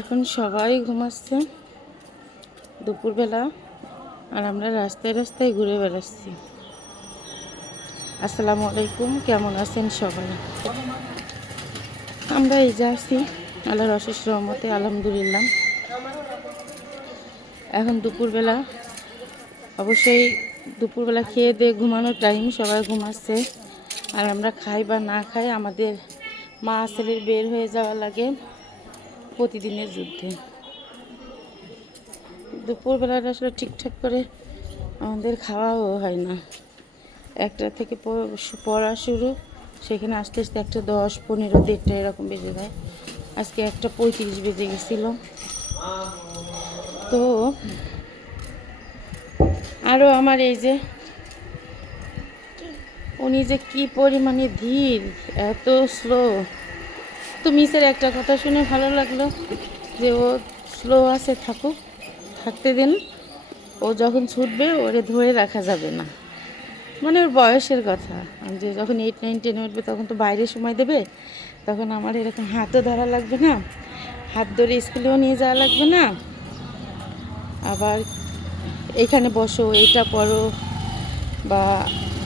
এখন সবাই ঘুমাচ্ছে দুপুরবেলা, আর আমরা রাস্তায় রাস্তায় ঘুরে বেড়াচ্ছি। আসসালামু আলাইকুম, কেমন আছেন সবাই? আমরা এই যে আছি, আল্লাহর অশেষ রহমতে, আলহামদুলিল্লাহ। এখন দুপুরবেলা, অবশ্যই দুপুরবেলা খেয়ে দিয়ে ঘুমানোর টাইম, সবাই ঘুমাচ্ছে। আর আমরা খাই বা না খাই, আমাদের মা ছেলের বের হয়ে যাওয়া লাগে প্রতিদিনের যুদ্ধে। দুপুরবেলাটা আসলে ঠিকঠাক করে আমাদের খাওয়াও হয় না। একটা থেকে পড়া শুরু, সেখানে আস্তে আস্তে 1:10, 15, 1:30 এরকম বেজে যায়। আজকে 1:35 বেজে গেছিলো। তো আরও আমার এই যে উনি যে কি পরিমাণে ধীর, এত স্লো। তো মিসের একটা কথা শুনে ভালো লাগলো যে ও স্লো আছে, থাকুক, থাকতে দিন। ও যখন ছুটবে ওরে ধরে রাখা যাবে না, মানে ওর বয়সের কথা। যে যখন 8, 9, 10 উঠবে তখন তো বাইরে সময় দেবে, তখন আমার এরকম হাতও ধরা লাগবে না, হাত ধরে স্কুলেও নিয়ে যাওয়া লাগবে না, আবার এইখানে বসো, এইটা পড়ো, বা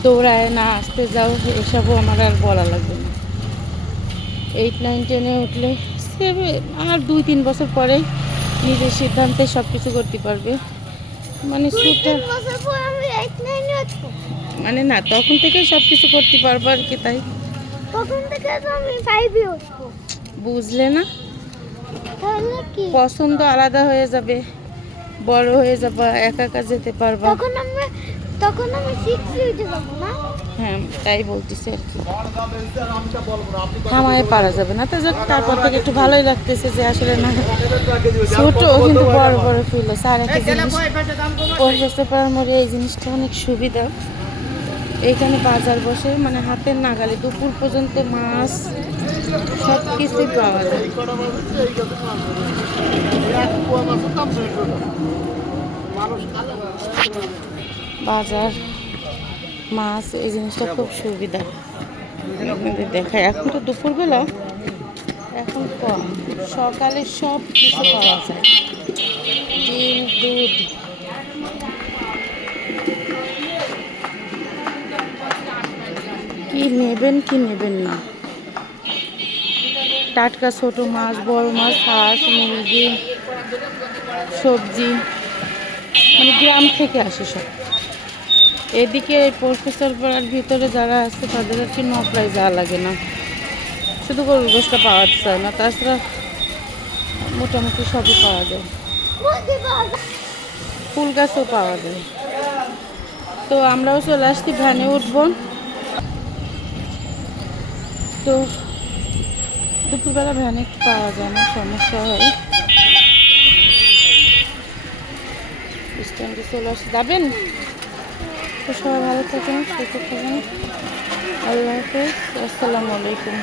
দৌড়ায় না আসতে যাও, এসবও আমার আর বলা লাগবে না। 8, 9, 10 উঠলে সে আর 2-3 বছর পরেই নিজের সিদ্ধান্তে সব কিছু করতে পারবে। মানে মানে না, তখন থেকেই সব কিছু করতে পারবো আর কি। তাই তখন থেকে তো আমি 5-এ উঠবো, বুঝলে না? তাহলে কি পছন্দ আলাদা হয়ে যাবে, বড় হয়ে যাবে, একা একা যেতে পারবা। তখন আমি 6-এ উঠে যাবো না? হ্যাঁ, তাই বলতেছি আর কি। থামায় পারা যাবে না। তো তারপর থেকে একটু ভালোই লাগতেছে যে আসলে না, ছোট কিন্তু বড় বড় ফিল হচ্ছে। আর একটা জিনিস, পরিবেশে পাড়ার মোড়ে এই জিনিসটা অনেক সুবিধা। এইখানে বাজার বসে, মানে হাতের নাগালে দুপুর পর্যন্ত মাছ সব কিছুই পাওয়া যায়। বাজার, মাছ, এই জিনিসটা খুব সুবিধা। আপনাদের দেখায়, এখন তো দুপুরবেলা, এখন কম, সকালে সব কিছু পাওয়া যায়, ডিম, দুধ। কি নেবেন কি নেবেন না, টাটকা ছোট মাছ, বড় মাছ, হাঁস, মুরগি, সবজি, মানে গ্রাম থেকে আসে সব। এদিকে প্রফেসর পাড়ার ভিতরে যারা আছে তাদের আর কি নকলায় যাওয়া লাগে না, শুধু গরুর গোশটা পাওয়া যায় না, তাছাড়া মোটামুটি সবই পাওয়া যায়। ফুল গাছও পাওয়া যায়। তো আমরাও চলে আসছি, ভ্যানে উঠবো। তো দুপুরবেলা ভ্যানে পাওয়া যায় না, সমস্যা হয়। স্ট্যান্ডে চলে আসি, যাবেন? তো সবাই ভালো থাকেন, সুস্থ থাকেন। আল্লাহ হাফেজ, আসসালামু আলাইকুম।